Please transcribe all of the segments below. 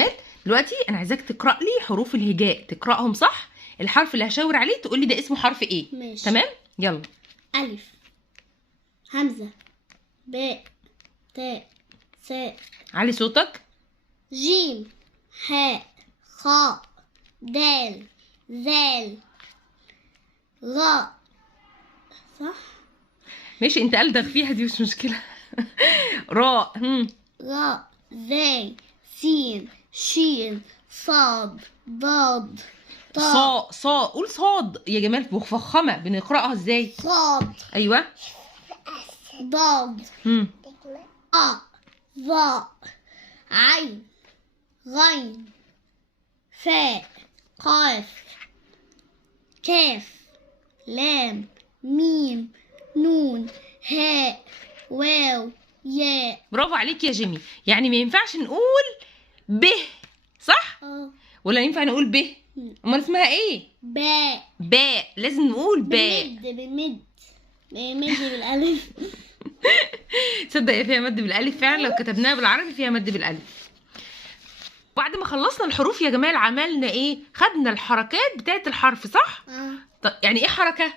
جمال دلوقتي انا عايزاك تقرا لي حروف الهجاء، تقراهم صح. الحرف اللي هشاور عليه تقول لي ده اسمه حرف ايه. ماشي. تمام يلا. ألف، همزة، باء، تاء، ساء. علي صوتك. جيم، حاء، خاء، دال، ذال، غاء. صح؟ ماشي انت ألدغ فيها دي مش مشكله. راء. راء، زاي، سين، شين، صاد، ضاد، طاء. قول صاد يا جمال مفخمه، بنقراها ازاي؟ صاد، ايوه. ضاد، أ، ظاء، عين، غين، فاء، قاف، كاف، لام، ميم، نون، هاء، واو، ياء. برافو عليك يا جيمي. يعني ما ينفعش نقول ب صح ولا ينفع نقول ب؟ امال اسمها ايه؟ باء. باء. لازم نقول باء. بمد بالالف. تصدق يا فيها مد بالالف فعلا، لو كتبناها بالعربي فيها مد بالالف. بعد ما خلصنا الحروف يا جمال عملنا ايه؟ خدنا الحركات بتاعت الحرف صح؟ طب يعني ايه حركه؟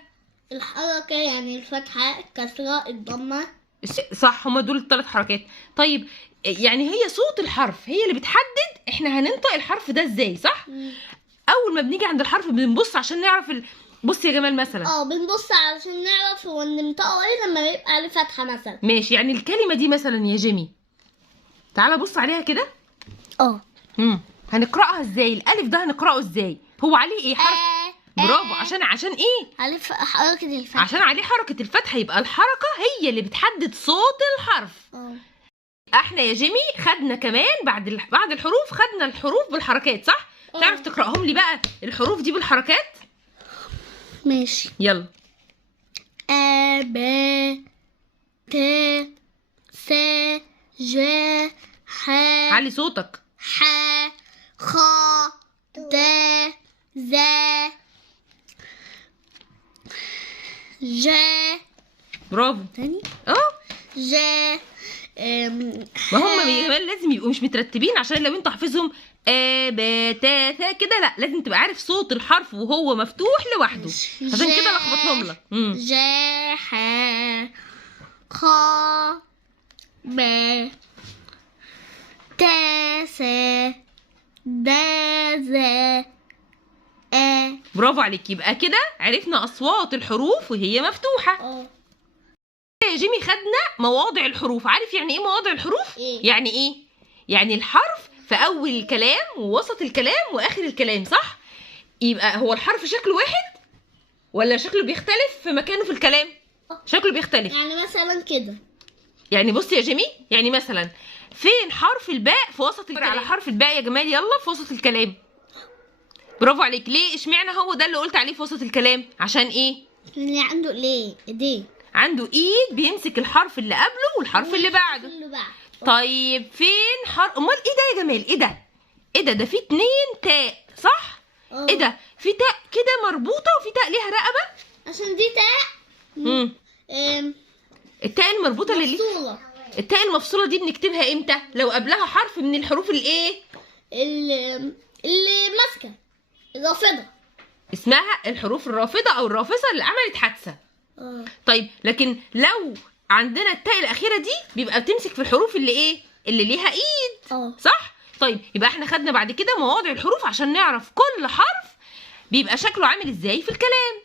الحركه يعني الفتحه، الكسره، الضمه. صح، هما دول الثلاث حركات. طيب يعني هي صوت الحرف هي اللي بتحدد احنا هننطق الحرف ده ازاي صح؟ اول ما بنيجي عند الحرف بنبص عشان نعرف بص يا جمال مثلا بنبص علشان نعرف هو ننطقه ايه لما يبقى عليه فتحه مثلا. ماشي. يعني الكلمه دي مثلا يا جيمي تعالى بص عليها كده. هنقراها ازاي؟ الالف ده هنقراه ازاي؟ هو عليه ايه حرف؟ برافو. عشان ايه؟ عليه حركه الفتحه. عشان عليه حركه الفتحه، يبقى الحركه هي اللي بتحدد صوت الحرف. احنا يا جيمي خدنا كمان بعد الحروف خدنا الحروف بالحركات صح؟ تعرف تقراهم لي بقى الحروف دي بالحركات؟ ماشي يلا. أ، ب، ت، س، ج، ح. علي صوتك. ح، خ، د، ذ، ج. برافو. تاني ج. ما هم كمان لازم يبقوا مش مترتبين، عشان لو انت حافظهم ا ب ت ث كده لا، لازم تبقى عارف صوت الحرف وهو مفتوح لوحده، عشان كده لخبطهم لك. ج، ح، خ، ب، ت، س، د، ذ، ا. برافو عليك. يبقى كده عرفنا اصوات الحروف وهي مفتوحه. يا جيمي خدنا مواضع الحروف. عارف يعني ايه مواضع الحروف؟ يعني ايه؟ يعني الحرف في اول الكلام ووسط الكلام واخر الكلام صح؟ يبقى هو الحرف شكله واحد ولا شكله بيختلف في مكانه في الكلام؟ شكله بيختلف. يعني مثلا كده. يعني بص يا جيمي، يعني مثلا فين حرف الباء في وسط الكلام؟ على حرف الباء يا جمال يلا في وسط الكلام. برافو عليك. ليه اشمعنى هو ده اللي قلت عليه في وسط الكلام؟ عشان ايه؟ اللي عنده ايديه، عنده ايد بيمسك الحرف اللي قبله والحرف اللي بعده. طيب فين امال ايه ده يا جمال؟ ايه ده في 2 تاء صح؟ ايه ده في تاء كده مربوطه وفي تاء ليها رقبه؟ عشان دي تاء. التاء المربوطه مفصوله. التاء المفصوله دي بنكتبها امتى؟ لو قبلها حرف من الحروف الايه؟ اللي ماسكه الرافضه، اسمها الحروف الرافضه او الرافصه اللي عملت حادثه. طيب لكن لو عندنا التاء الاخيره دي بيبقى بتمسك في الحروف اللي ايه؟ اللي ليها ايد. صح؟ طيب يبقى احنا خدنا بعد كده مواضع الحروف عشان نعرف كل حرف بيبقى شكله عامل ازاي في الكلام.